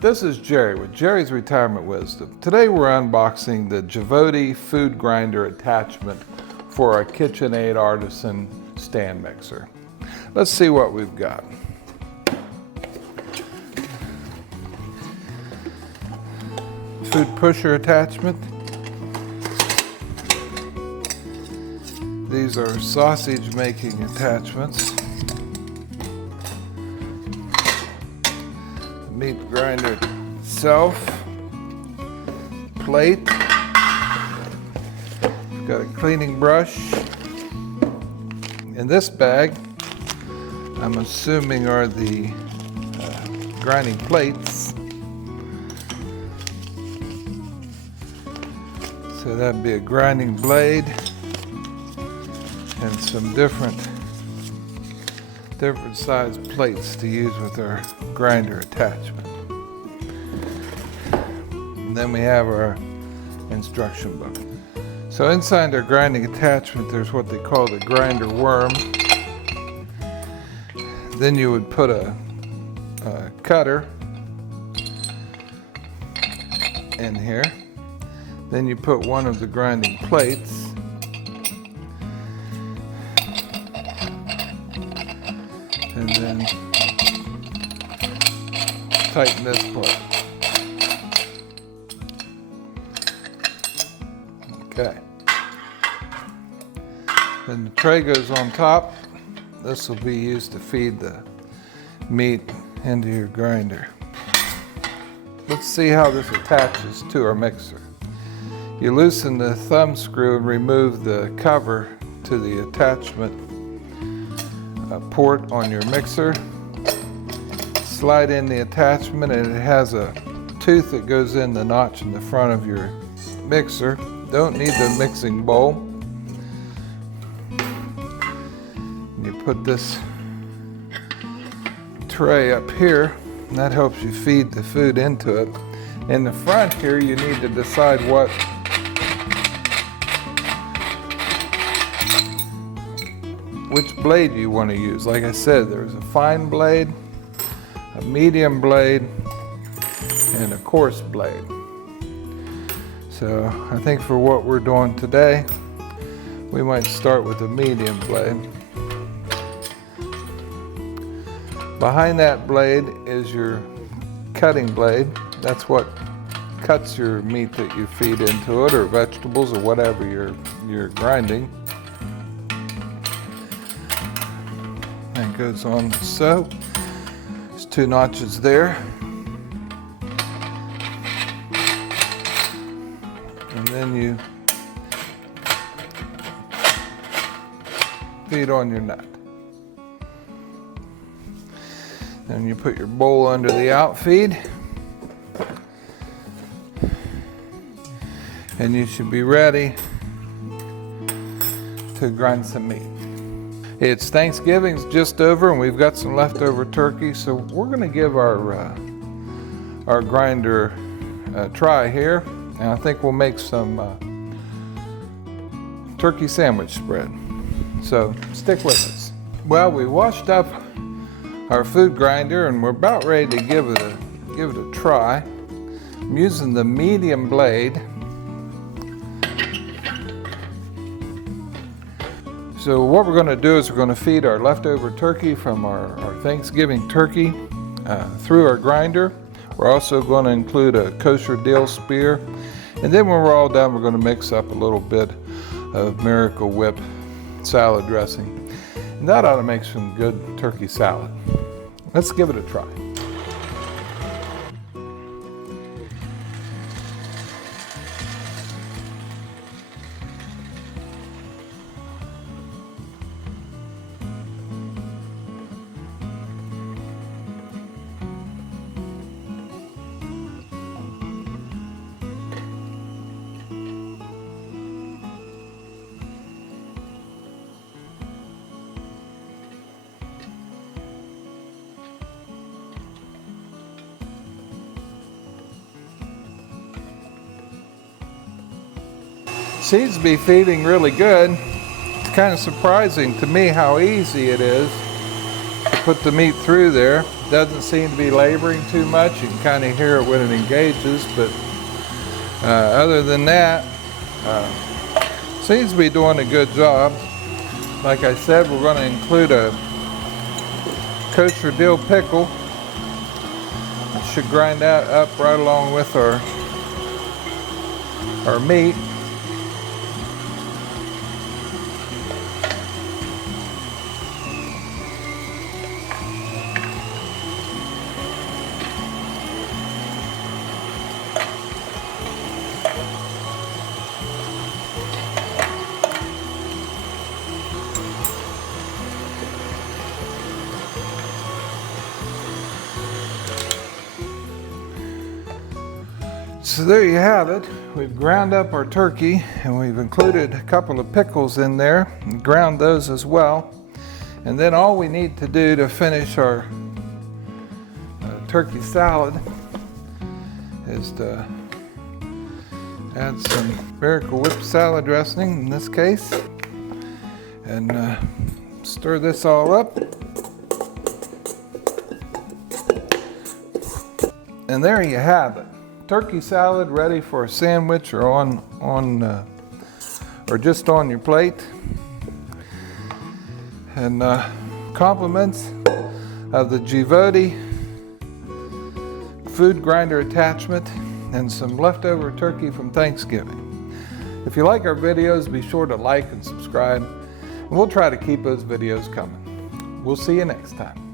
This is Jerry with Jerry's Retirement Wisdom. Today we're unboxing the Gvode Food Grinder attachment for our KitchenAid Artisan stand mixer. Let's see what we've got. Food pusher attachment. These are sausage making attachments. Meat grinder itself, plate, got a cleaning brush. In this bag, I'm assuming are the grinding plates. So that'd be a grinding blade and some different size plates to use with our grinder attachment. And then we have our instruction book. So inside our grinding attachment there's what they call the grinder worm. Then you would put a cutter in here. Then you put one of the grinding plates. And then tighten this part. Okay. Then the tray goes on top. This will be used to feed the meat into your grinder. Let's see how this attaches to our mixer. You loosen the thumb screw and remove the cover to the attachment port on your mixer. Slide in the attachment and it has a tooth that goes in the notch in the front of your mixer. Don't need the mixing bowl. You put this tray up here and that helps you feed the food into it. In the front here you need to decide which blade you want to use. Like I said, there's a fine blade, a medium blade, and a coarse blade. So I think for what we're doing today, we might start with a medium blade. Behind that blade is your cutting blade. That's what cuts your meat that you feed into it, or vegetables, or whatever you're grinding. And it goes on so. There's two notches there. And then you feed on your nut. Then you put your bowl under the outfeed. And you should be ready to grind some meat. It's Thanksgiving's just over and we've got some leftover turkey, so we're going to give our grinder a try here, and I think we'll make some turkey sandwich spread. So stick with us. Well, we washed up our food grinder and we're about ready to give it a try. I'm using the medium blade. So what we're going to do is we're going to feed our leftover turkey from our Thanksgiving turkey through our grinder. We're also going to include a kosher dill spear. And then when we're all done, we're going to mix up a little bit of Miracle Whip salad dressing. And that ought to make some good turkey salad. Let's give it a try. Seems to be feeding really good. It's kind of surprising to me how easy it is to put the meat through there. Doesn't seem to be laboring too much. You can kind of hear it when it engages, but other than that, seems to be doing a good job. Like I said, we're going to include a kosher dill pickle. It should grind that up right along with our meat. So there you have it. We've ground up our turkey and we've included a couple of pickles in there and ground those as well. And then all we need to do to finish our turkey salad is to add some Miracle Whip salad dressing in this case, and stir this all up. And there you have it. Turkey salad ready for a sandwich or or just on your plate. And compliments of the Gvode Food Grinder attachment and some leftover turkey from Thanksgiving. If you like our videos, be sure to like and subscribe. And we'll try to keep those videos coming. We'll see you next time.